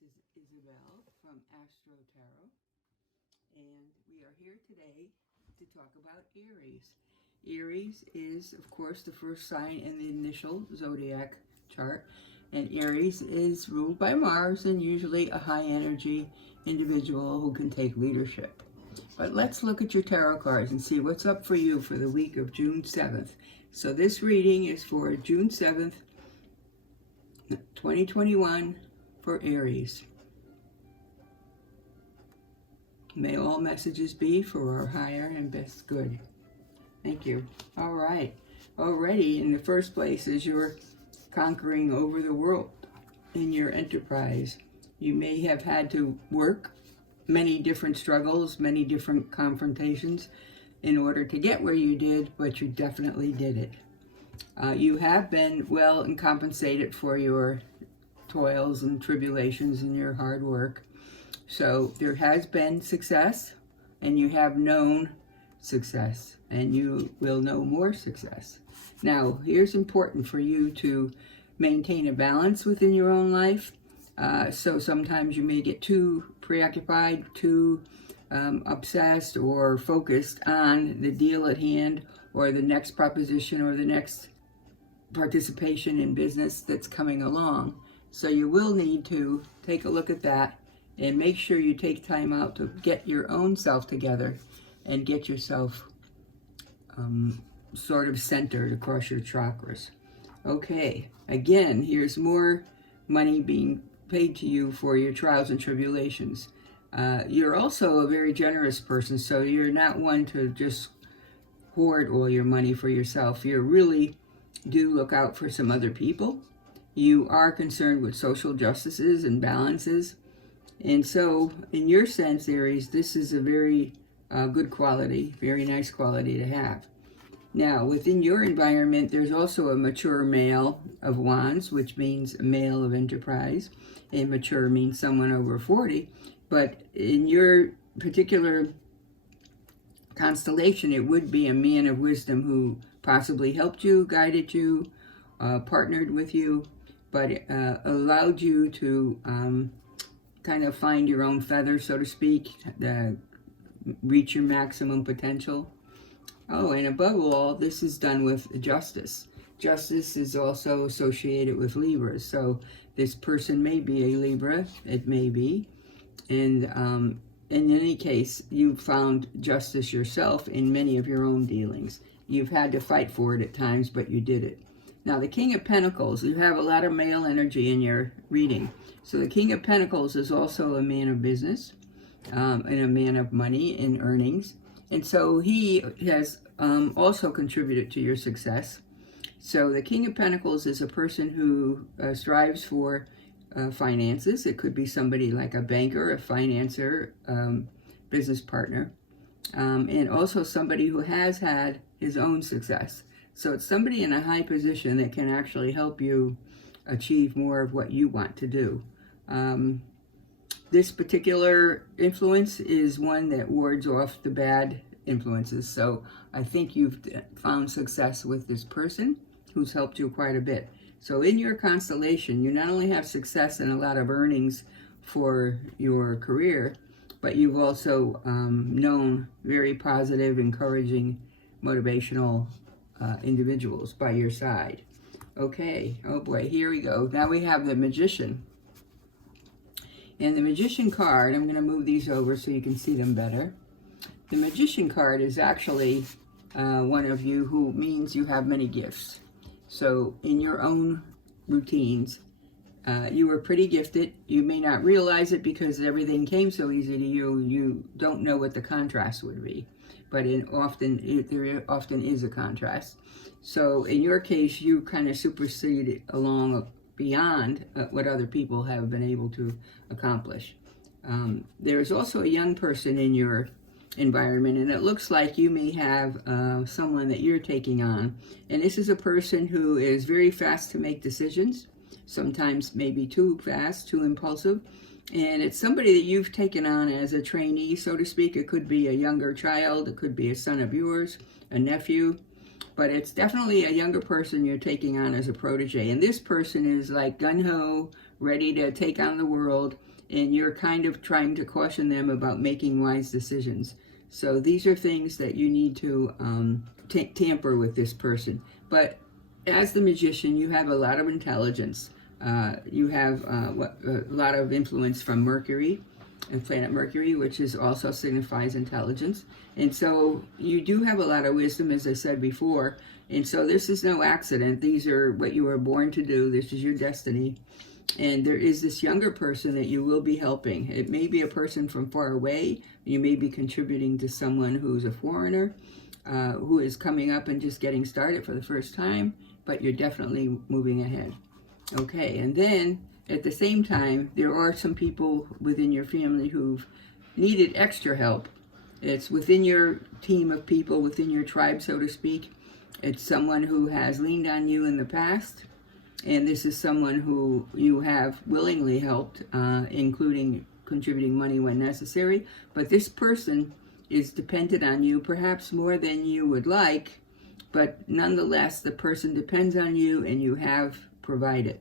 This is Isabel from AstroTarot, and we are here today to talk about Aries. Aries is, of course, the first sign in the initial zodiac chart, and Aries is ruled by Mars and usually a high-energy individual who can take leadership. But let's look at your tarot cards and see what's up for you for the week of June 7th. So this reading is for June 7th, 2021, for Aries. May all messages be for our higher and best good. Thank you. All right. Already in the first place is you're conquering over the world in your enterprise. You may have had to work many different struggles, many different confrontations in order to get where you did, but you definitely did it. You have been well and compensated for your toils and tribulations and your hard work. So there has been success, and you have known success, and you will know more success. Now, here's important for you to maintain a balance within your own life. So sometimes you may get too preoccupied, too obsessed or focused on the deal at hand or the next proposition or the next participation in business that's coming along. So you will need to take a look at that and make sure you take time out to get your own self together and get yourself sort of centered across your chakras. Okay, again, here's more money being paid to you for your trials and tribulations. You're also a very generous person, so you're not one to just hoard all your money for yourself. You really do look out for some other people. You are concerned with social justices and balances. And so, in your sense, Aries, this is a very good quality, very nice quality to have. Now, within your environment, there's also a mature male of wands, which means a male of enterprise. And mature means someone over 40. But in your particular constellation, it would be a man of wisdom who possibly helped you, guided you, partnered with you, but allowed you to kind of find your own feather, so to speak, reach your maximum potential. Oh, and above all, this is done with justice. Justice is also associated with Libras, so this person may be a Libra, it may be, and in any case, you found justice yourself in many of your own dealings. You've had to fight for it at times, but you did it. Now, the King of Pentacles, you have a lot of male energy in your reading. So the King of Pentacles is also a man of business and a man of money and earnings. And so he has also contributed to your success. So the King of Pentacles is a person who strives for finances. It could be somebody like a banker, a financier, business partner, and also somebody who has had his own success. So it's somebody in a high position that can actually help you achieve more of what you want to do. This particular influence is one that wards off the bad influences. So I think you've found success with this person who's helped you quite a bit. So in your constellation, you not only have success and a lot of earnings for your career, but you've also known very positive, encouraging, motivational individuals by your side. Okay, oh boy, here we go. Now we have the Magician. And the Magician card, I'm going to move these over so you can see them better. The Magician card is actually one of you who means you have many gifts. So in your own routines, you are pretty gifted. You may not realize it because everything came so easy to you. You don't know what the contrast would be. But there often is a contrast. So in your case, you kind of supersede along beyond what other people have been able to accomplish. There's also a young person in your environment, and it looks like you may have someone that you're taking on. And this is a person who is very fast to make decisions, sometimes maybe too fast, too impulsive. And it's somebody that you've taken on as a trainee, so to speak. It could be a younger child, it could be a son of yours, a nephew, but it's definitely a younger person you're taking on as a protege. And this person is like gung-ho, ready to take on the world, and you're kind of trying to caution them about making wise decisions. So these are things that you need to tamper with this person. But as the magician, you have a lot of intelligence. You have a lot of influence from Mercury, and planet Mercury, which is also signifies intelligence. And so you do have a lot of wisdom, as I said before. And so this is no accident. These are what you were born to do. This is your destiny. And there is this younger person that you will be helping. It may be a person from far away. You may be contributing to someone who's a foreigner, who is coming up and just getting started for the first time, but you're definitely moving ahead. Okay, and then at the same time, there are some people within your family who've needed extra help. It's within your team of people, within your tribe, so to speak. It's someone who has leaned on you in the past, and this is someone who you have willingly helped, including contributing money when necessary. But this person is dependent on you, perhaps more than you would like, but nonetheless, the person depends on you and you have provided.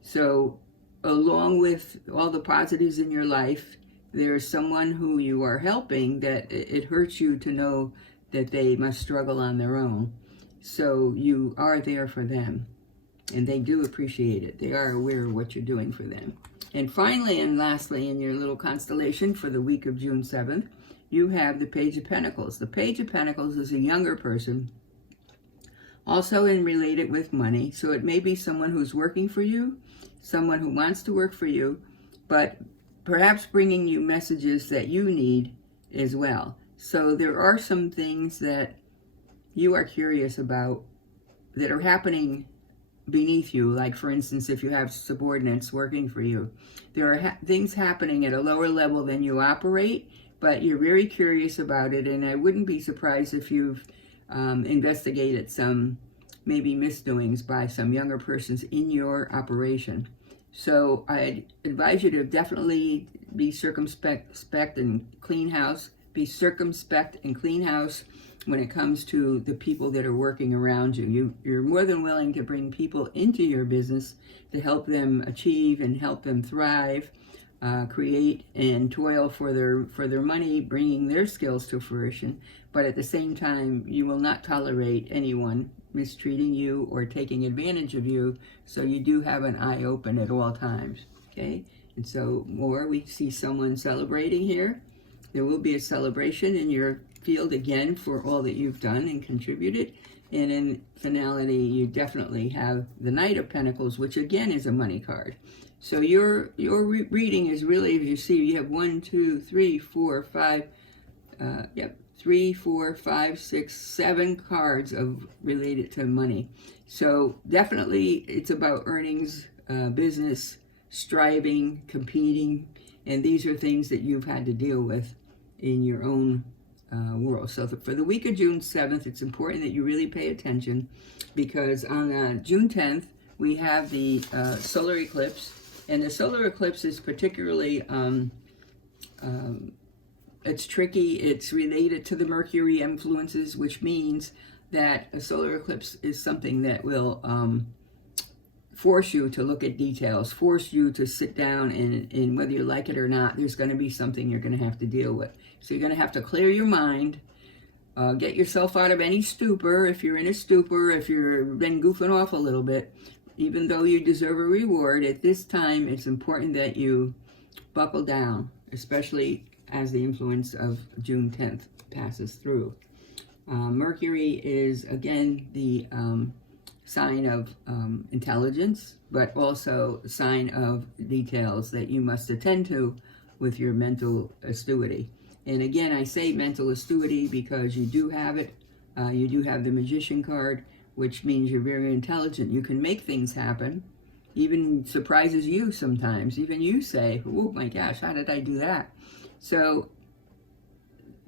So along with all the positives in your life, there's someone who you are helping that it hurts you to know that they must struggle on their own. So you are there for them, and they do appreciate it. They are aware of what you're doing for them. And finally and lastly, in your little constellation for the week of June 7th, you have the Page of Pentacles. The Page of Pentacles is a younger person, also related with money. So it may be someone who's working for you, someone who wants to work for you, but perhaps bringing you messages that you need as well. So there are some things that you are curious about that are happening beneath you. Like, for instance, if you have subordinates working for you, there are things happening at a lower level than you operate, but you're very curious about it. And I wouldn't be surprised if you've investigated some maybe misdoings by some younger persons in your operation. So I advise you to definitely be circumspect and clean house. Be circumspect and clean house when it comes to the people that are working around you. You're more than willing to bring people into your business to help them achieve and help them thrive, create and toil for their money, bringing their skills to fruition. But at the same time, you will not tolerate anyone mistreating you or taking advantage of you. So you do have an eye open at all times. Okay, and so we see someone celebrating here. There will be a celebration in your field again for all that you've done and contributed. And in finality, you definitely have the Knight of Pentacles, which again is a money card. So your reading is really, as you see, you have 3, 4, 5, 6, 7 cards of related to money. So definitely it's about earnings, business, striving, competing, and these are things that you've had to deal with in your own world. So for the week of June 7th, it's important that you really pay attention, because on June 10th, we have the solar eclipse, and the solar eclipse is particularly it's tricky. It's related to the Mercury influences, which means that a solar eclipse is something that will force you to look at details, force you to sit down, and whether you like it or not, there's going to be something you're going to have to deal with. So you're going to have to clear your mind, get yourself out of any stupor. If you're in a stupor, if you've been goofing off a little bit, even though you deserve a reward, at this time, it's important that you buckle down, especially as the influence of June 10th passes through. Mercury is, again, the sign of intelligence, but also a sign of details that you must attend to with your mental acuity. And again, I say mental acuity because you do have it. You do have the Magician card, which means you're very intelligent. You can make things happen, even surprises you sometimes. Even you say, oh my gosh, how did I do that? So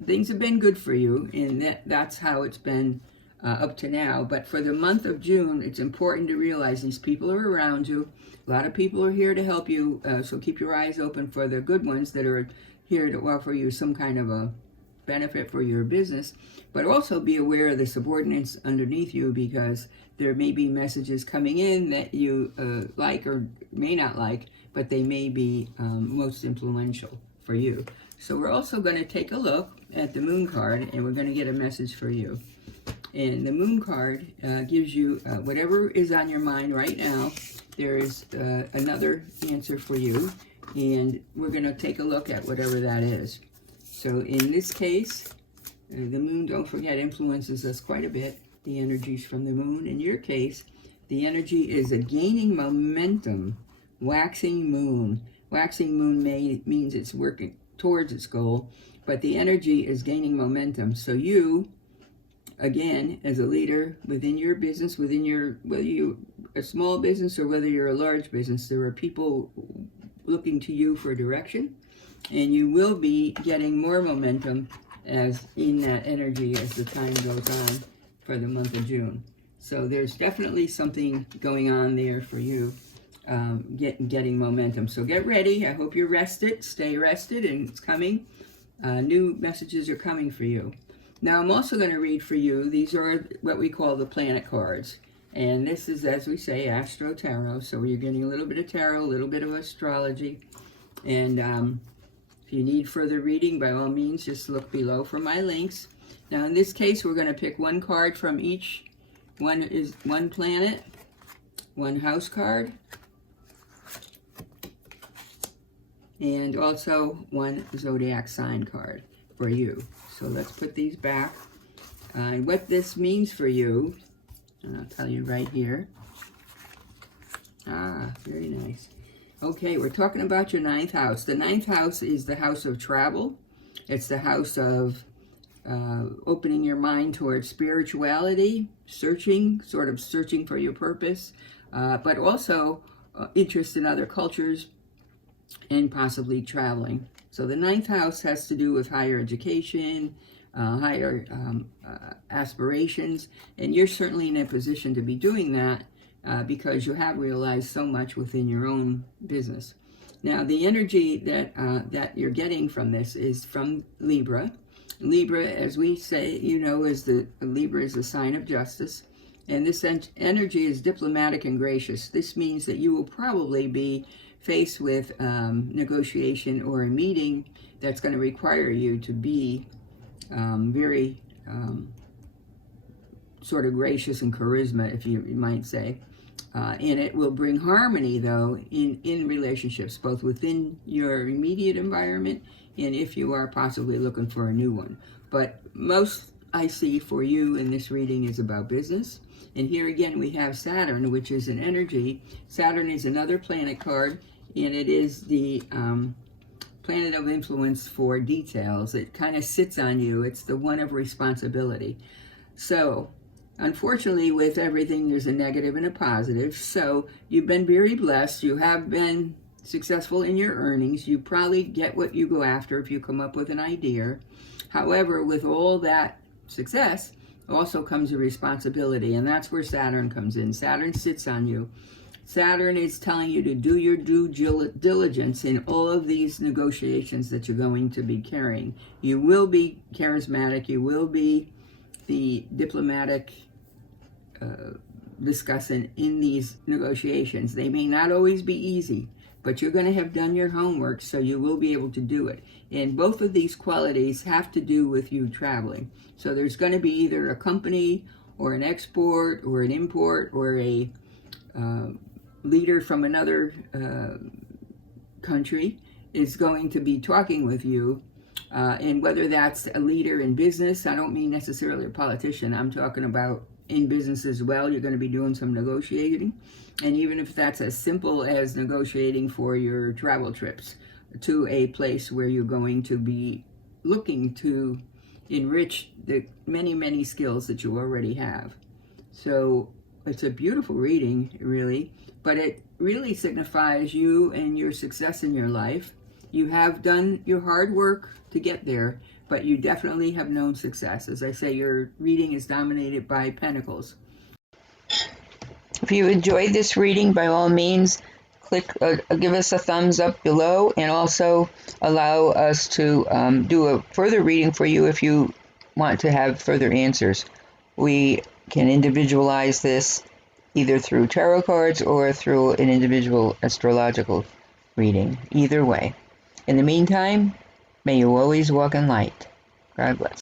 things have been good for you, and that's how it's been up to now. But for the month of June, it's important to realize these people are around you. A lot of people are here to help you, so keep your eyes open for the good ones that are here to offer you some kind of a benefit for your business, but also be aware of the subordinates underneath you, because there may be messages coming in that you like or may not like, but they may be most influential for you. So we're also going to take a look at the moon card, and we're going to get a message for you. And the moon card gives you whatever is on your mind right now. There is another answer for you, and we're going to take a look at whatever that is. So in this case, the moon, don't forget, influences us quite a bit, the energies from the moon. In your case, the energy is a gaining momentum, waxing moon. Waxing moon means it's working towards its goal, but the energy is gaining momentum. So you, again, as a leader within your business, within your, whether you're a small business or whether you're a large business, there are people looking to you for direction, and you will be getting more momentum as in that energy as the time goes on for the month of June. So there's definitely something going on there for you, getting momentum. So get ready. I hope you're rested. Stay rested, and it's coming. New messages are coming for you. Now I'm also going to read for you. These are what we call the planet cards. And this is, as we say, Astro Tarot. So you're getting a little bit of tarot, a little bit of astrology. And if you need further reading, by all means, just look below for my links. Now in this case, we're going to pick one card from each. One is one planet, one house card, and also one zodiac sign card for you. So let's put these back. What this means for you, and I'll tell you right here. Very nice. Okay, we're talking about your 9th house. The 9th house is the house of travel. It's the house of opening your mind towards spirituality, searching for your purpose, but also interest in other cultures and possibly traveling. So the 9th house has to do with higher education, higher aspirations, and you're certainly in a position to be doing that because you have realized so much within your own business. Now, the energy that you're getting from this is from Libra. Libra, as we say, Libra is the sign of justice, and this energy is diplomatic and gracious. This means that you will probably be faced with negotiation or a meeting that's going to require you to be very sort of gracious and charisma, if you might say. And it will bring harmony, though, in relationships, both within your immediate environment and if you are possibly looking for a new one. But most I see for you in this reading is about business. And here again we have Saturn, which is an energy. Saturn is another planet card, and it is the planet of influence for details. It kind of sits on you. It's the one of responsibility. So unfortunately, with everything, there's a negative and a positive. So you've been very blessed. You have been successful in your earnings. You probably get what you go after if you come up with an idea. However, with all that success also comes a responsibility, and that's where Saturn comes in. Saturn sits on you. Saturn is telling you to do your due diligence in all of these negotiations that you're going to be carrying. You will be charismatic. You will be the diplomatic discussant in these negotiations. They may not always be easy, but you're going to have done your homework, so you will be able to do it. And both of these qualities have to do with you traveling. So there's going to be either a company or an export or an import or a leader from another country is going to be talking with you. And whether that's a leader in business, I don't mean necessarily a politician, I'm talking about in business as well. You're going to be doing some negotiating. And even if that's as simple as negotiating for your travel trips to a place where you're going to be looking to enrich the many, many skills that you already have. So it's a beautiful reading, really, but it really signifies you and your success in your life. You have done your hard work to get there, but you definitely have known success. As I say, your reading is dominated by Pentacles. If you enjoyed this reading, by all means, give us a thumbs up below, and also allow us to do a further reading for you if you want to have further answers. We can individualize this either through tarot cards or through an individual astrological reading. Either way. In the meantime, may you always walk in light. God bless.